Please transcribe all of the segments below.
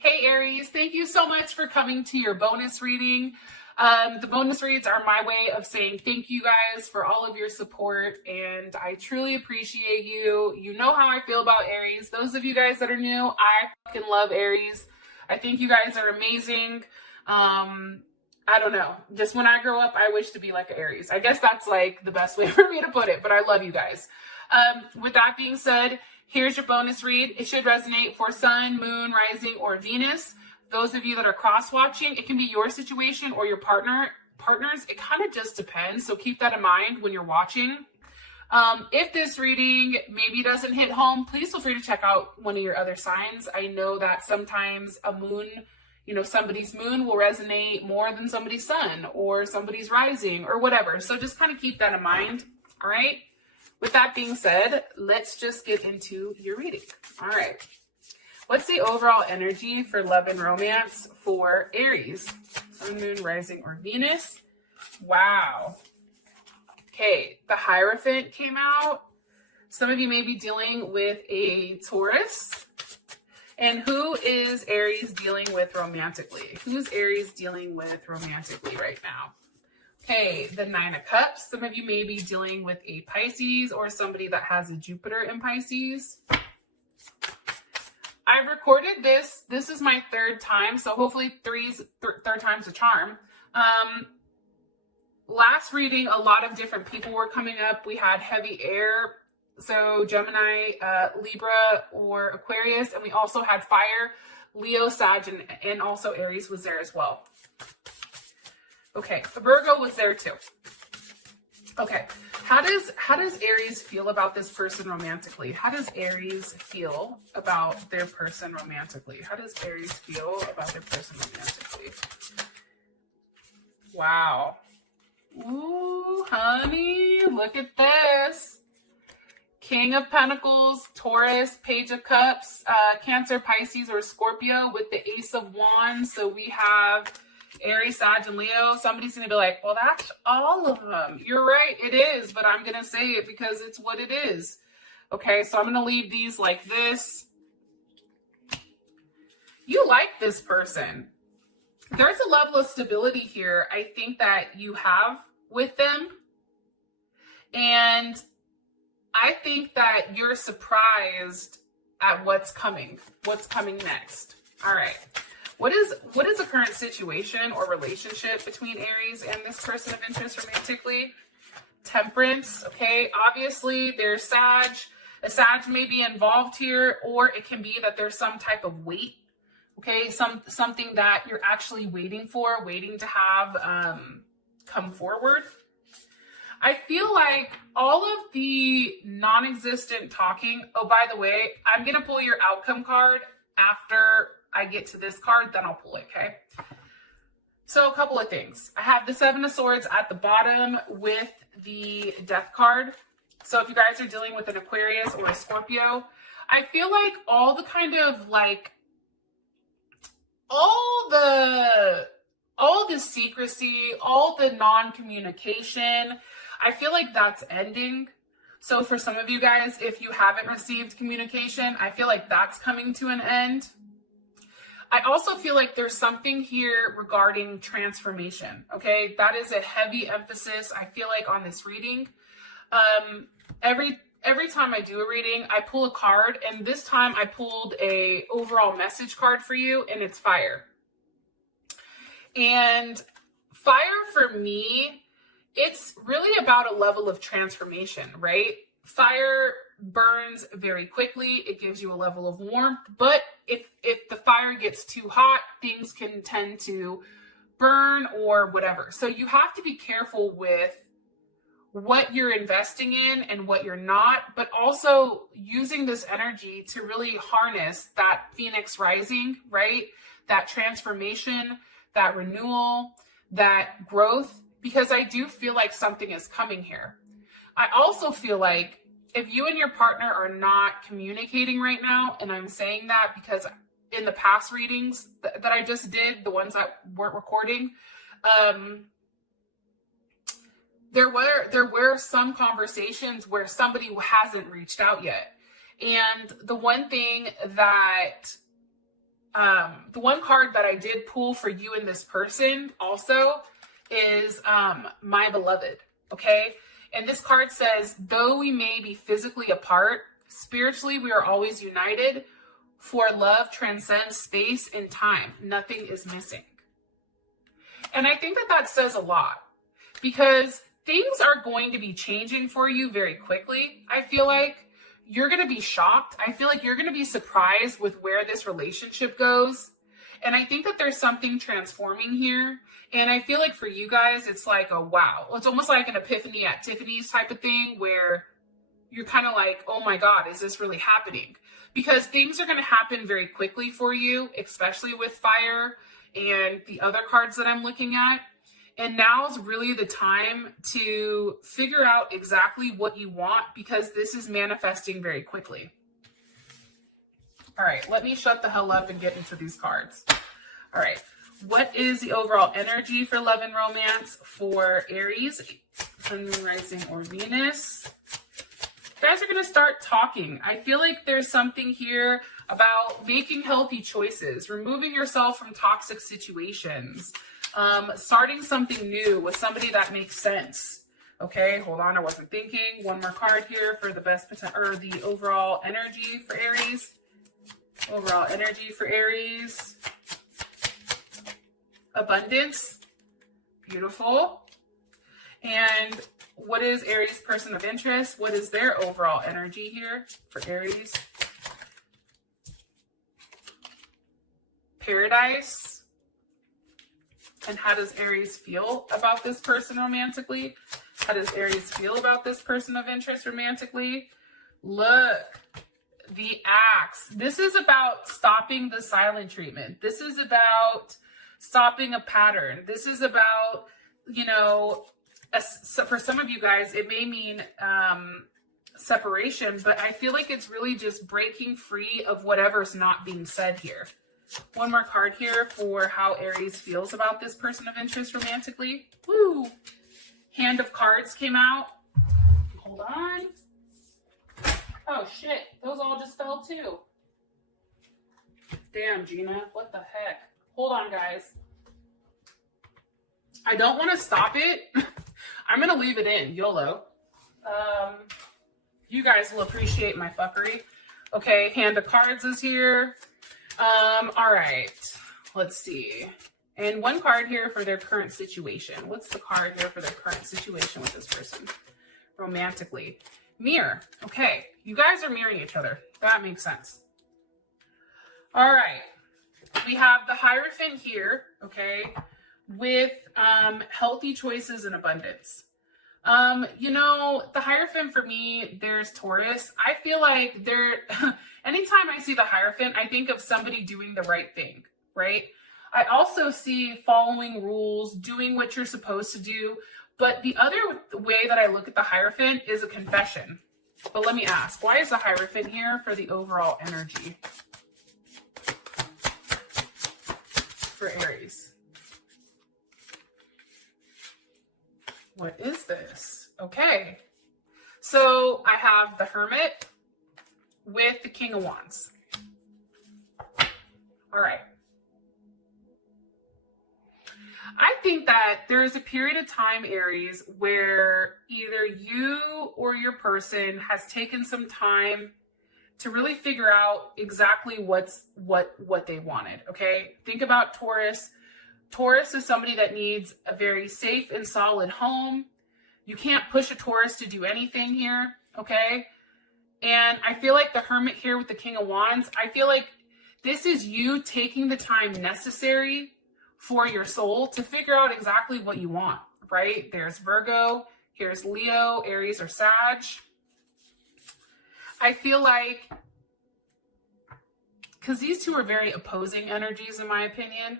Hey Aries, thank you so much for coming to your bonus reading. The bonus reads are my way of saying thank you guys for all of your support, and I truly appreciate you. You know how I feel about Aries. Those of you guys that are new, I fucking love Aries. I think you guys are amazing. I don't know. Just when I grow up, I wish to be like Aries. I guess that's like the best way for me to put it, but I love you guys. With that being said, here's your bonus read. It should resonate for Sun, Moon, Rising, or Venus. Those of you that are cross-watching, it can be your situation or your partner's. It kind of just depends. So keep that in mind when you're watching. If this reading maybe doesn't hit home, please feel free to check out one of your other signs. I know that sometimes a moon, somebody's moon will resonate more than somebody's sun or somebody's rising or whatever. So just kind of keep that in mind. All right. With that being said, let's just get into your reading. All right. What's the overall energy for love and romance for Aries? Sun, Moon, Rising, or Venus? Wow. Okay, the Hierophant came out. Some of you may be dealing with a Taurus. And who is Aries dealing with romantically? Who's Aries dealing with romantically right now? Okay, the Nine of Cups. Some of you may be dealing with a Pisces or somebody that has a Jupiter in Pisces. I've recorded this. This is my third time, so hopefully third time's a charm. Last reading, a lot of different people were coming up. We had heavy air, so Gemini, Libra, or Aquarius, and we also had fire, Leo, Sag, and also Aries was there as well. Okay, Virgo was there too. Okay, how does Aries feel about this person romantically? How does Aries feel about their person romantically? How does Aries feel about their person romantically? Wow. Ooh, honey, look at this. King of Pentacles, Taurus, Page of Cups, Cancer, Pisces, or Scorpio with the Ace of Wands. So we have Aries, Sag, and Leo. Somebody's going to be like, well, that's all of them. You're right, it is, but I'm going to say it because it's what it is. Okay, so I'm going to leave these like this. You like this person. There's a level of stability here I think that you have with them. And I think that you're surprised at what's coming next. All right. What is the current situation or relationship between Aries and this person of interest romantically? Temperance, okay? Obviously, there's Sag. A Sag may be involved here, or it can be that there's some type of wait, okay? Something that you're actually waiting to have come forward. I feel like all of the non-existent talking, oh, by the way, I'm going to pull your outcome card after I get to this card, then I'll pull it, okay? So a couple of things. I have the Seven of Swords at the bottom with the Death card. So if you guys are dealing with an Aquarius or a Scorpio, I feel like all the kind of like, all the secrecy, all the non-communication, I feel like that's ending. So for some of you guys, if you haven't received communication, I feel like that's coming to an end. I also feel like there's something here regarding transformation, okay? That is a heavy emphasis, I feel like, on this reading. Every time I do a reading, I pull a card, and this time I pulled a overall message card for you, and it's fire. And fire for me, it's really about a level of transformation, right? Fire burns very quickly. It gives you a level of warmth, but if the fire gets too hot, things can tend to burn or whatever. So you have to be careful with what you're investing in and what you're not, but also using this energy to really harness that Phoenix rising, right? That transformation, that renewal, that growth, because I do feel like something is coming here. I also feel like if you and your partner are not communicating right now, and I'm saying that because in the past readings that I just did, the ones that weren't recording, there were some conversations where somebody hasn't reached out yet. And the one thing that the one card that I did pull for you and this person also is my beloved, okay? And this card says, though we may be physically apart, spiritually we are always united, for love transcends space and time. Nothing is missing. And I think that that says a lot, because things are going to be changing for you very quickly. I feel like you're going to be shocked. I feel like you're going to be surprised with where this relationship goes. And I think that there's something transforming here. And I feel like for you guys, it's like a wow. It's almost like an epiphany at Tiffany's type of thing, where you're kind of like, oh my God, is this really happening? Because things are going to happen very quickly for you, especially with fire and the other cards that I'm looking at. And now's really the time to figure out exactly what you want, because this is manifesting very quickly. All right, let me shut the hell up and get into these cards. All right, what is the overall energy for love and romance for Aries, Sun, Moon, Rising, or Venus? You guys are going to start talking. I feel like there's something here about making healthy choices, removing yourself from toxic situations, starting something new with somebody that makes sense. Okay, hold on, I wasn't thinking. One more card here for the best potential, or the overall energy for Aries. Overall energy for Aries. Abundance. Beautiful. And what is Aries person of interest? What is their overall energy here for Aries? Paradise. And how does Aries feel about this person romantically? How does Aries feel about this person of interest romantically? Look, the Axe. This is about stopping the silent treatment. This is about stopping a pattern. This is about, you know, so for some of you guys, it may mean separation, but I feel like it's really just breaking free of whatever's not being said here. One more card here for how Aries feels about this person of interest romantically. Woo! Hand of Cards came out. Hold on. Oh shit, those all just fell too. Damn, Gina, what the heck? Hold on, guys. I don't want to stop it. I'm going to leave it in, YOLO. You guys will appreciate my fuckery. Okay, Hand of Cards is here. All right, let's see. And one card here for their current situation. What's the card here for their current situation with this person? Romantically. Mirror. Okay, you guys are mirroring each other. That makes sense. All right, we have the Hierophant here, okay, with healthy choices and abundance. You know, the Hierophant for me, there's Taurus. I feel like anytime I see the Hierophant, I think of somebody doing the right thing, right? I also see following rules, doing what you're supposed to do. But the other way that I look at the Hierophant is a confession. But let me ask, why is the Hierophant here for the overall energy for Aries? What is this? Okay. So I have the Hermit with the King of Wands. All right. I think that there is a period of time, Aries, where either you or your person has taken some time to really figure out exactly what they wanted, okay? Think about Taurus. Taurus is somebody that needs a very safe and solid home. You can't push a Taurus to do anything here, okay? And I feel like the Hermit here with the King of Wands, I feel like this is you taking the time necessary for your soul to figure out exactly what you want, right? There's Virgo, here's Leo, Aries, or Sag. I feel like, because these two are very opposing energies in my opinion,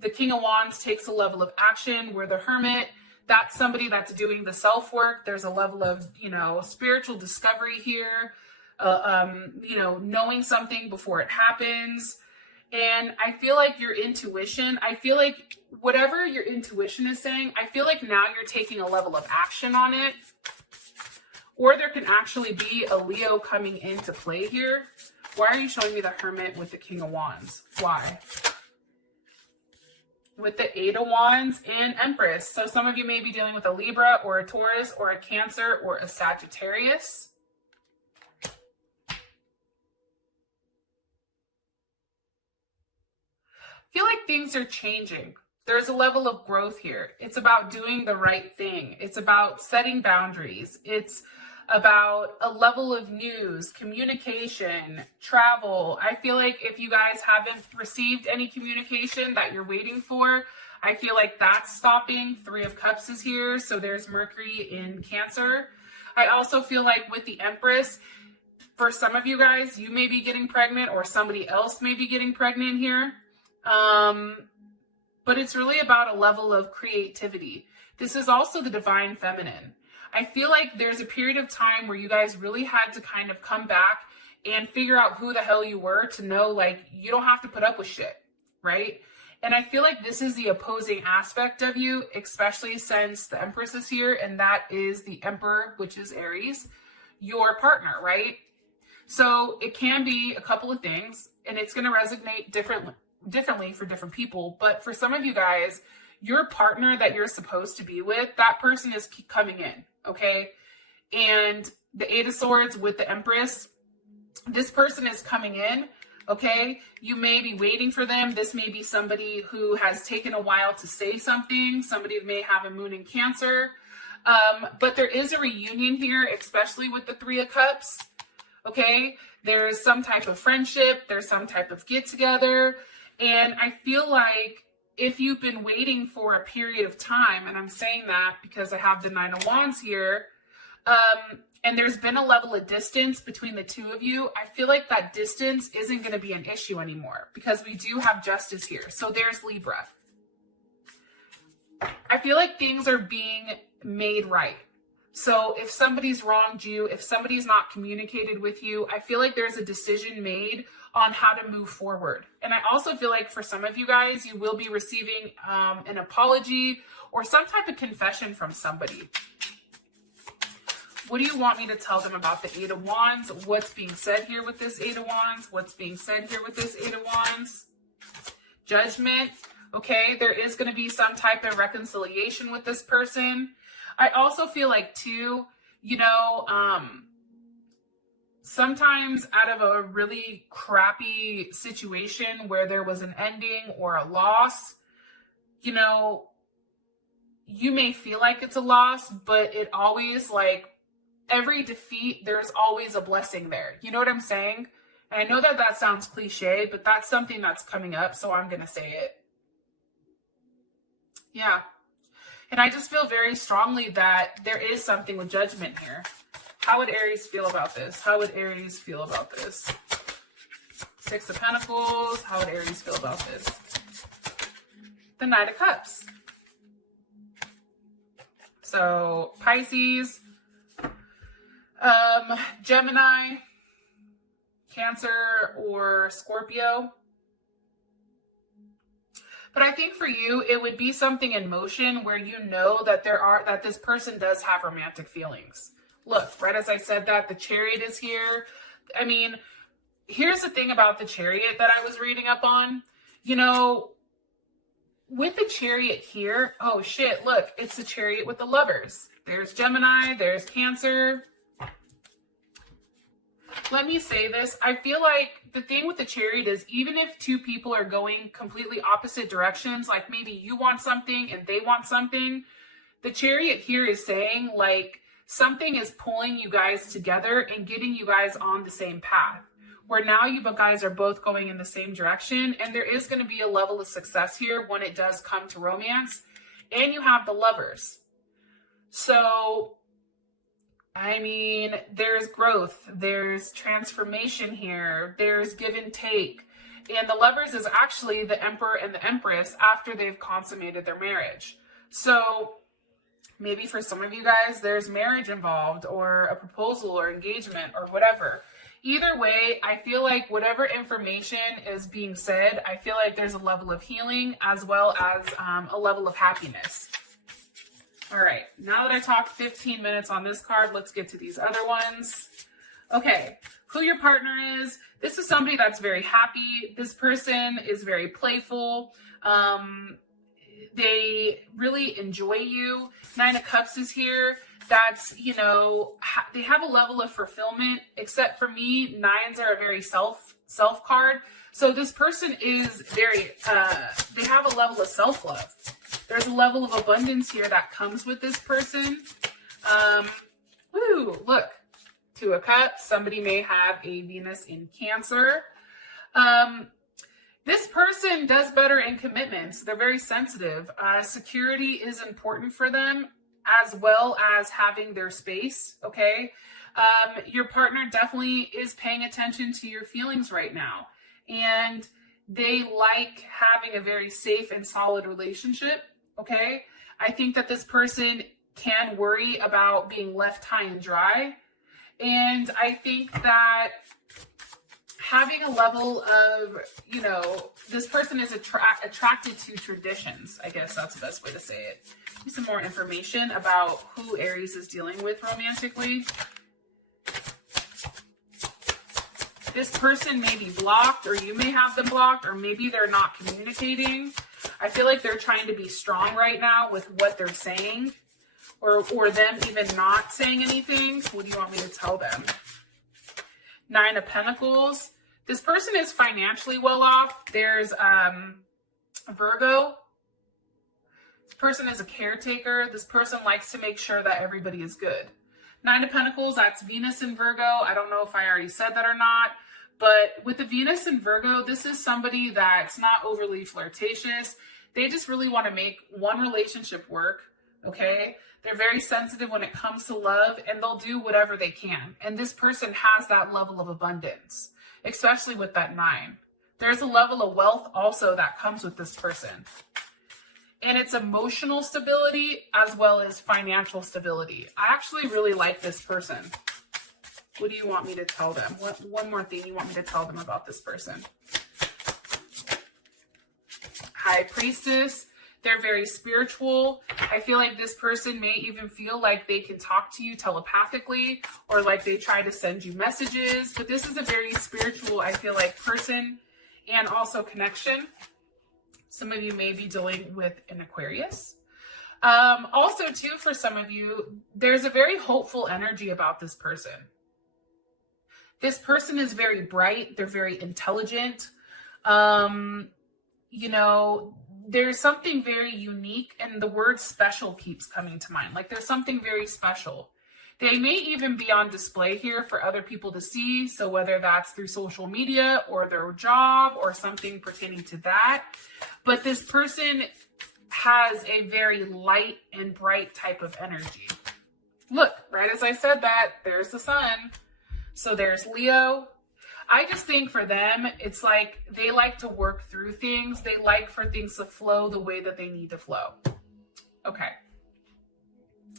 the King of Wands takes a level of action, where the Hermit, that's somebody that's doing the self-work. There's a level of, you know, spiritual discovery here, you know, knowing something before it happens. And I feel like your intuition, I feel like whatever your intuition is saying, I feel like now you're taking a level of action on it. Or there can actually be a Leo coming into play here. Why are you showing me the Hermit with the King of Wands? Why? With the 8 of Wands and Empress. So some of you may be dealing with a Libra or a Taurus or a Cancer or a Sagittarius. I feel like things are changing. There's a level of growth here. It's about doing the right thing. It's about setting boundaries. It's about a level of news, communication, travel. I feel like if you guys haven't received any communication that you're waiting for, I feel like that's stopping. 3 of Cups is here, so there's Mercury in Cancer. I also feel like with the Empress, for some of you guys, you may be getting pregnant or somebody else may be getting pregnant here. But it's really about a level of creativity. This is also the Divine Feminine. I feel like there's a period of time where you guys really had to kind of come back and figure out who the hell you were to know, like, you don't have to put up with shit, right? And I feel like this is the opposing aspect of you, especially since the Empress is here, and that is the Emperor, which is Aries, your partner, right? So it can be a couple of things, and it's going to resonate differently for different people. But for some of you guys, your partner that you're supposed to be with, that person is coming in, okay? And the 8 of Swords with the Empress, this person is coming in, okay? You may be waiting for them. This may be somebody who has taken a while to say something. Somebody may have a moon in Cancer. But there is a reunion here, especially with the 3 of Cups, okay? There's some type of friendship. There's some type of get-together. And I feel like if you've been waiting for a period of time, and I'm saying that because I have the 9 of Wands here, and there's been a level of distance between the two of you, I feel like that distance isn't going to be an issue anymore because we do have Justice here. So there's Libra. I feel like things are being made right. So if somebody's wronged you, if somebody's not communicated with you, I feel like there's a decision made on how to move forward. And I also feel like for some of you guys, you will be receiving an apology or some type of confession from somebody. What do you want me to tell them about the 8 of Wands? What's being said here with this 8 of Wands? What's being said here with this 8 of Wands? Judgment. Okay, there is going to be some type of reconciliation with this person. I also feel like too, you know, sometimes out of a really crappy situation where there was an ending or a loss, you know, you may feel like it's a loss, but it always, like, every defeat, there's always a blessing there. You know what I'm saying? And I know that that sounds cliche, but that's something that's coming up, so I'm going to say it. Yeah. And I just feel very strongly that there is something with Judgment here. How would Aries feel about this? How would Aries feel about this? 6 of Pentacles. How would Aries feel about this? The Knight of Cups. So Pisces, Gemini, Cancer, or Scorpio. But I think for you, it would be something in motion where you know that that this person does have romantic feelings. Look, right as I said that, the Chariot is here. I mean, here's the thing about the Chariot that I was reading up on. You know, with the Chariot here, oh shit, look, it's the Chariot with the Lovers. There's Gemini, there's Cancer. Let me say this. I feel like the thing with the Chariot is even if two people are going completely opposite directions, like maybe you want something and they want something, the Chariot here is saying like something is pulling you guys together and getting you guys on the same path, where now you guys are both going in the same direction, and there is going to be a level of success here when it does come to romance. And you have the Lovers. So I mean, there's growth, there's transformation here, there's give and take. And the Lovers is actually the Emperor and the Empress after they've consummated their marriage. So maybe for some of you guys, there's marriage involved or a proposal or engagement or whatever. Either way, I feel like whatever information is being said, I feel like there's a level of healing as well as a level of happiness. All right, now that I talked 15 minutes on this card, let's get to these other ones. Okay, who your partner is. This is somebody that's very happy. This person is very playful. They really enjoy you. Nine of Cups is here. That's, you know, they have a level of fulfillment, except for me, nines are a very self card. So this person is very, they have a level of self-love. There's a level of abundance here that comes with this person. Woo, look, Two of Cups. Somebody may have a Venus in Cancer. This person does better in commitments. They're very sensitive. Security is important for them, as well as having their space, okay? Your partner definitely is paying attention to your feelings right now. And they like having a very safe and solid relationship, okay? I think that this person can worry about being left high and dry. And I think that having a level of, you know, this person is attracted to traditions. I guess that's the best way to say it. Give me some more information about who Aries is dealing with romantically. This person may be blocked, or you may have them blocked, or maybe they're not communicating. I feel like they're trying to be strong right now with what they're saying, or them even not saying anything. What do you want me to tell them? Nine of Pentacles. This person is financially well off. There's Virgo. This person is a caretaker. This person likes to make sure that everybody is good. Nine of Pentacles, that's Venus in Virgo. I don't know if I already said that or not. But with the Venus in Virgo, this is somebody that's not overly flirtatious. They just really want to make one relationship work, okay? They're very sensitive when it comes to love, and they'll do whatever they can. And this person has that level of abundance, especially with that 9. There's a level of wealth also that comes with this person. And it's emotional stability as well as financial stability. I actually really like this person. What do you want me to tell them? One more thing you want me to tell them about this person? High Priestess. They're very spiritual. I feel like this person may even feel like they can talk to you telepathically, or like they try to send you messages. But this is a very spiritual, I feel like, person, and also connection. Some of you may be dealing with an Aquarius. Also, too, for some of you, there's a very hopeful energy about this person. This person is very bright. They're very intelligent. You know, there's something very unique, and the word special keeps coming to mind. Like, there's something very special. They may even be on display here for other people to see. So whether that's through social media or their job or something pertaining to that. But this person has a very light and bright type of energy. Look, right as I said that, there's the sun. So there's Leo. I just think for them, it's like they like to work through things. They like for things to flow the way that they need to flow. Okay.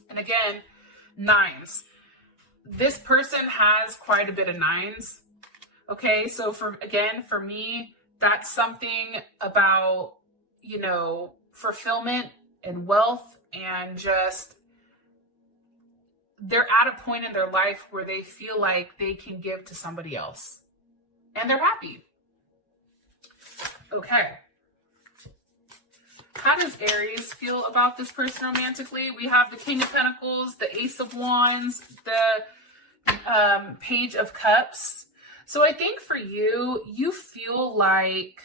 And again, 9s. This person has quite a bit of 9s. Okay, so for me, that's something about, you know, fulfillment and wealth, and just they're at a point in their life where they feel like they can give to somebody else. And they're happy. Okay. How does Aries feel about this person romantically? We have the King of Pentacles, the Ace of Wands, the Page of Cups. So I think for you, you feel like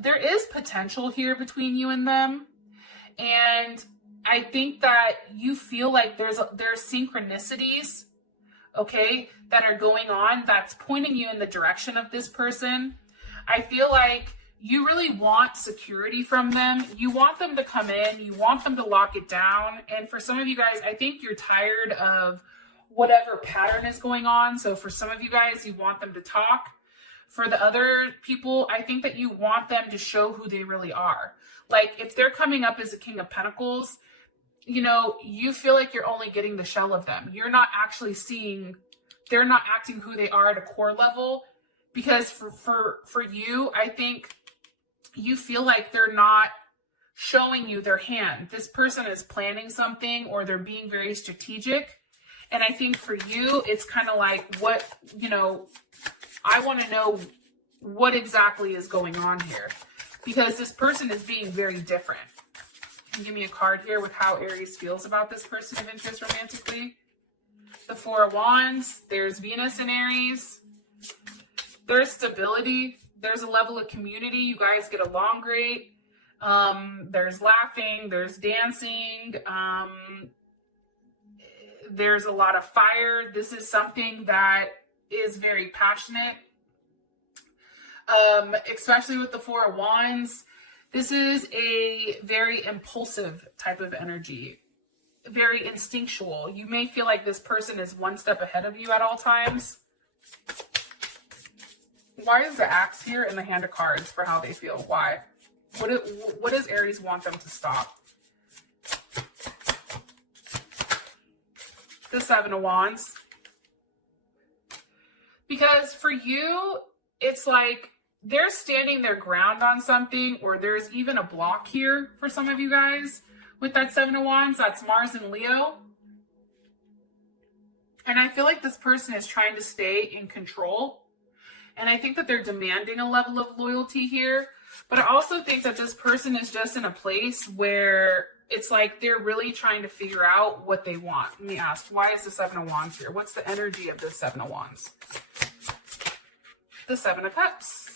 there is potential here between you and them. And I think that you feel like there's synchronicities, okay, that are going on that's pointing you in the direction of this person. I feel like you really want security from them. You want them to come in. You want them to lock it down. And for some of you guys, I think you're tired of whatever pattern is going on. So for some of you guys, you want them to talk. For the other people, I think that you want them to show who they really are. Like, if they're coming up as a King of Pentacles, you know, you feel like you're only getting the shell of them. You're not actually seeing, they're not acting who they are at a core level. Because for you, I think you feel like they're not showing you their hand. This person is planning something, or they're being very strategic. And I think for you, it's kind of like, what, you know, I want to know what exactly is going on here, because this person is being very different. Can you give me a card here with how Aries feels about this person of interest romantically? The Four of Wands. There's Venus in Aries. There's stability. There's a level of community. You guys get along great. There's laughing. There's dancing. There's a lot of fire. This is something that is very passionate. Especially with the Four of Wands. This is a very impulsive type of energy. Very instinctual. You may feel like this person is one step ahead of you at all times. Why is the Axe here in the Hand of Cards for how they feel? Why? What does Aries want them to stop? The Seven of Wands. Because for you, it's like they're standing their ground on something, or there's even a block here for some of you guys with that Seven of Wands. That's Mars and Leo. And I feel like this person is trying to stay in control. And I think that they're demanding a level of loyalty here. But I also think that this person is just in a place where it's like they're really trying to figure out what they want. Let me ask, why is the Seven of Wands here? What's the energy of this Seven of Wands? The Seven of Cups.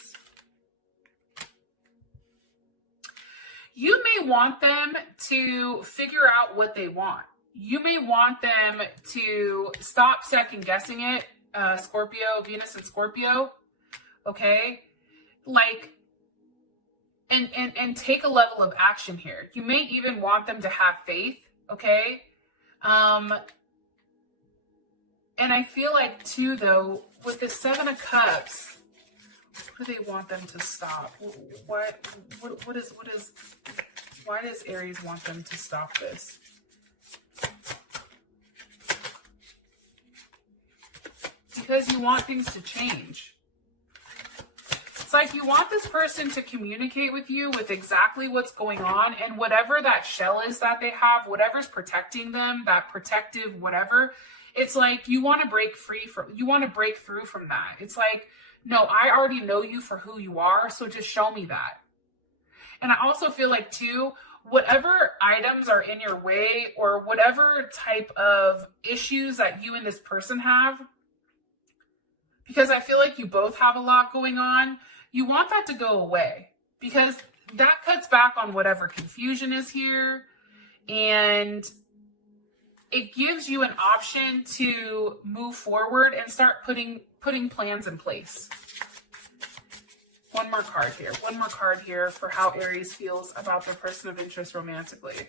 You may want them to figure out what they want. You may want them to stop second guessing it. Scorpio, Venus and Scorpio. Okay. Like, and take a level of action here. You may even want them to have faith. Okay. And I feel like too, though, with the Seven of Cups, what do they want them to stop? Why does Aries want them to stop this? Because you want things to change. It's like you want this person to communicate with you with exactly what's going on, and whatever that shell is that they have, whatever's protecting them, that protective whatever, it's like you want to break through from that. It's like, no, I already know you for who you are, so just show me that. And I also feel like, too, whatever items are in your way, or whatever type of issues that you and this person have, because I feel like you both have a lot going on, you want that to go away, because that cuts back on whatever confusion is here, and it gives you an option to move forward and start putting plans in place. One more card here. One more card here for how Aries feels about their person of interest romantically.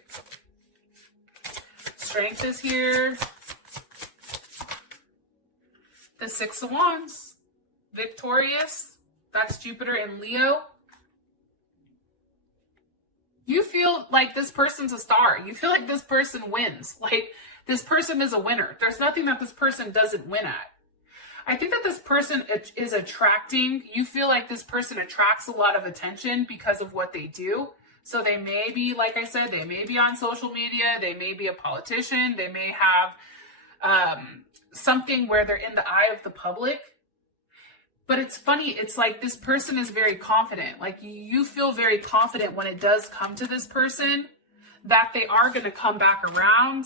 Strength is here. The Six of Wands. Victorious. That's Jupiter and Leo. You feel like this person's a star. You feel like this person wins. Like this person is a winner. There's nothing that this person doesn't win at. I think that this person is attracting, you feel like this person attracts a lot of attention because of what they do. So they may be, like I said, they may be on social media. They may be a politician. They may have something where they're in the eye of the public. But it's funny. It's like this person is very confident. Like you feel very confident when it does come to this person that they are going to come back around.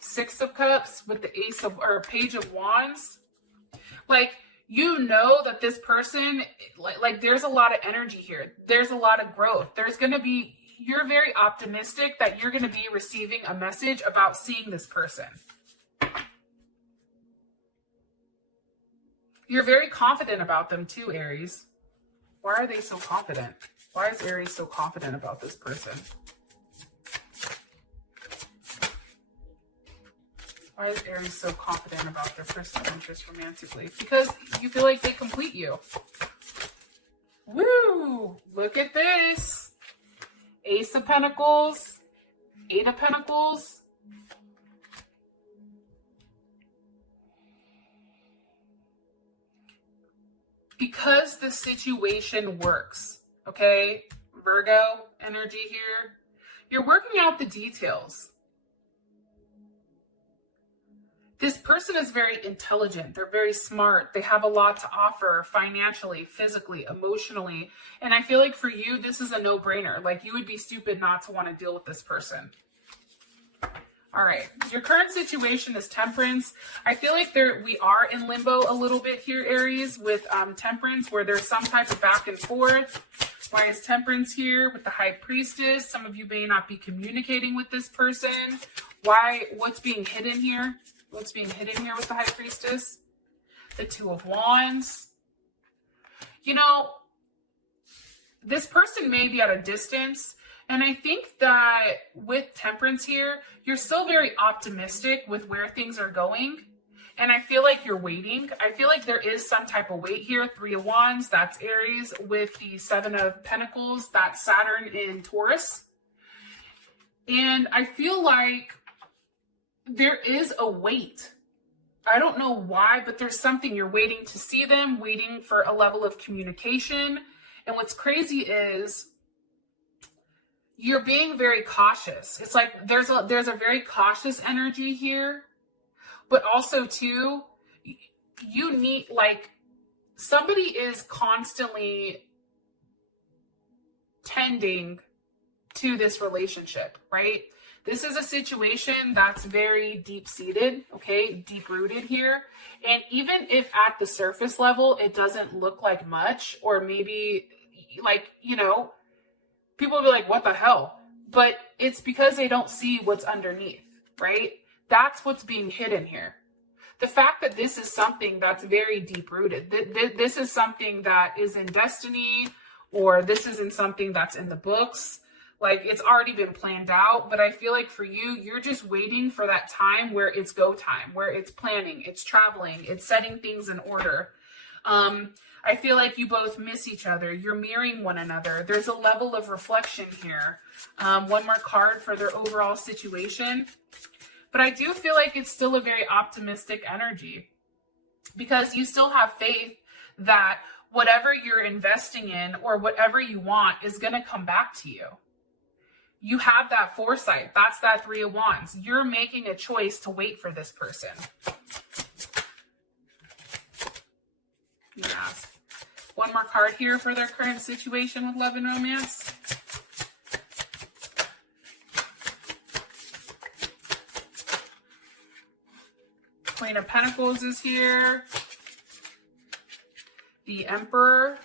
Six of Cups with the Page of Wands. Like, you know that this person, like there's a lot of energy here. There's a lot of growth. You're very optimistic that you're going to be receiving a message about seeing this person. You're very confident about them too, Aries. Why are they so confident? Why is Aries so confident about this person? Why is Aries so confident about their person of interest romantically? Because you feel like they complete you. Woo! Look at this. Ace of Pentacles. Eight of Pentacles. Because the situation works, okay? Virgo energy here. You're working out the details. This person is very intelligent. They're very smart. They have a lot to offer financially, physically, emotionally. And I feel like for you, this is a no-brainer. Like, you would be stupid not to want to deal with this person. All right. Your current situation is Temperance. I feel like we are in limbo a little bit here, Aries, with Temperance, where there's some type of back and forth. Why is Temperance here with the High Priestess? Some of you may not be communicating with this person. What's being hidden here? What's being hidden here with the High Priestess? The Two of Wands. You know, this person may be at a distance. And I think that with Temperance here, you're still very optimistic with where things are going. And I feel like you're waiting. I feel like there is some type of wait here. Three of Wands, that's Aries. With the Seven of Pentacles, that's Saturn in Taurus. And I feel like there is a wait. I don't know why, but there's something. You're waiting to see them, waiting for a level of communication. And what's crazy is you're being very cautious. It's like there's a very cautious energy here, but also too, you need, like, somebody is constantly tending to this relationship, right? This is a situation that's very deep-seated, okay, deep-rooted here. And even if at the surface level, it doesn't look like much, or maybe, like, you know, people will be like, what the hell? But it's because they don't see what's underneath, right? That's what's being hidden here. The fact that this is something that's very deep-rooted, this is something that is in destiny, or this isn't something that's in the books. Like, it's already been planned out. But I feel like for you, you're just waiting for that time where it's go time, where it's planning, it's traveling, it's setting things in order. I feel like you both miss each other. You're mirroring one another. There's a level of reflection here. One more card for their overall situation. But I do feel like it's still a very optimistic energy, because you still have faith that whatever you're investing in or whatever you want is going to come back to you. You have that foresight. That's that Three of Wands. You're making a choice to wait for this person. Yes. One more card here for their current situation with love and romance. Queen of Pentacles is here. The Emperor.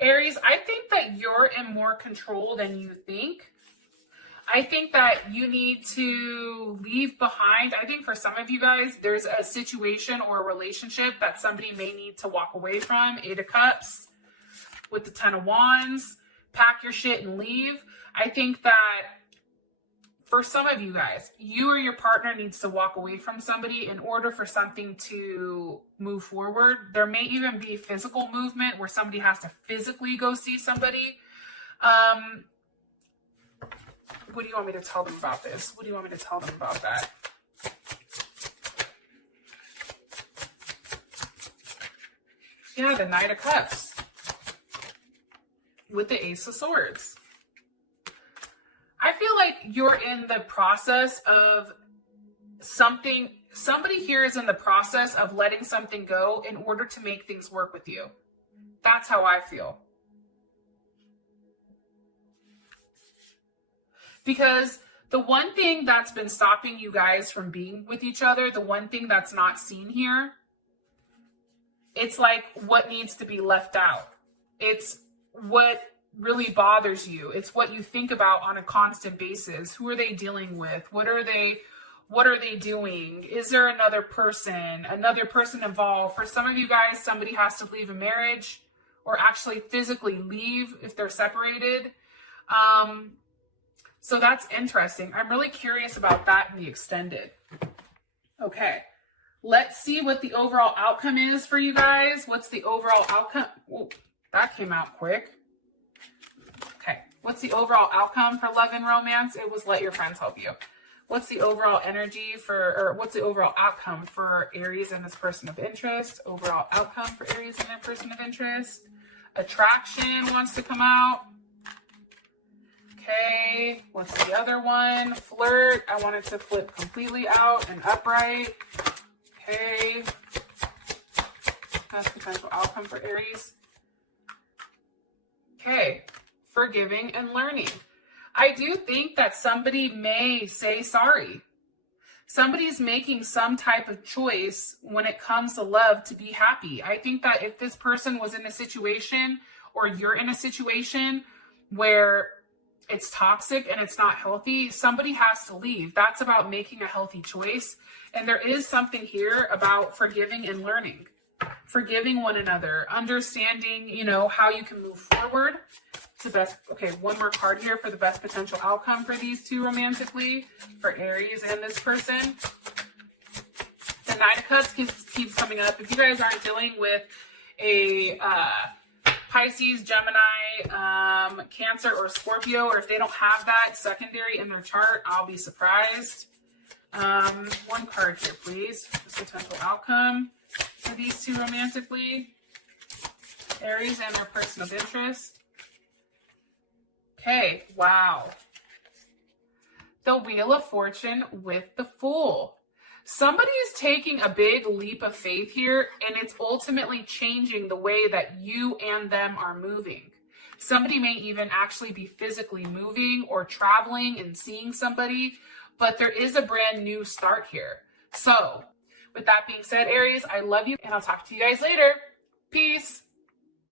Aries, I think that you're in more control than you think. I think that you need to leave behind. I think for some of you guys, there's a situation or a relationship that somebody may need to walk away from. Eight of Cups with the Ten of Wands. Pack your shit and leave. I think that for some of you guys, you or your partner needs to walk away from somebody in order for something to move forward. There may even be physical movement where somebody has to physically go see somebody. What do you want me to tell them about this? What do you want me to tell them about that? Yeah, the Knight of Cups with the Ace of Swords. I feel like you're in the process of something. Somebody here is in the process of letting something go in order to make things work with you. That's how I feel. Because the one thing that's been stopping you guys from being with each other, the one thing that's not seen here, it's like what needs to be left out. It's what really bothers you. It's what you think about on a constant basis. Who are they dealing with? What are they doing? Is there another person involved? For some of you guys, somebody has to leave a marriage or actually physically leave if they're separated. So that's interesting. I'm really curious about that in the extended. Okay. Let's see what the overall outcome is for you guys. What's the overall outcome? Whoa, that came out quick. Okay. What's the overall outcome for love and romance? It was let your friends help you. What's the overall energy or what's the overall outcome for Aries and this person of interest? Overall outcome for Aries and their person of interest. Attraction wants to come out. Okay, what's the other one? Flirt. I want it to flip completely out and upright. Okay. Best potential outcome for Aries. Okay, forgiving and learning. I do think that somebody may say sorry. Somebody's making some type of choice when it comes to love to be happy. I think that if this person was in a situation, or you're in a situation where it's toxic and it's not healthy, somebody has to leave. That's about making a healthy choice. And there is something here about forgiving and learning. Forgiving one another, understanding, you know, how you can move forward to best. Okay, one more card here for the best potential outcome for these two romantically, for Aries and this person. The Nine of Cups keeps coming up. If you guys aren't dealing with a Pisces, Gemini, Cancer, or Scorpio, or if they don't have that secondary in their chart, I'll be surprised. One card here, please. Best potential outcome for these two romantically, Aries and their person of interest. Okay, wow. The Wheel of Fortune with the Fool. Somebody is taking a big leap of faith here, and it's ultimately changing the way that you and them are moving. Somebody may even actually be physically moving or traveling and seeing somebody, but there is a brand new start here. So, with that being said, Aries, I love you, and I'll talk to you guys later. Peace.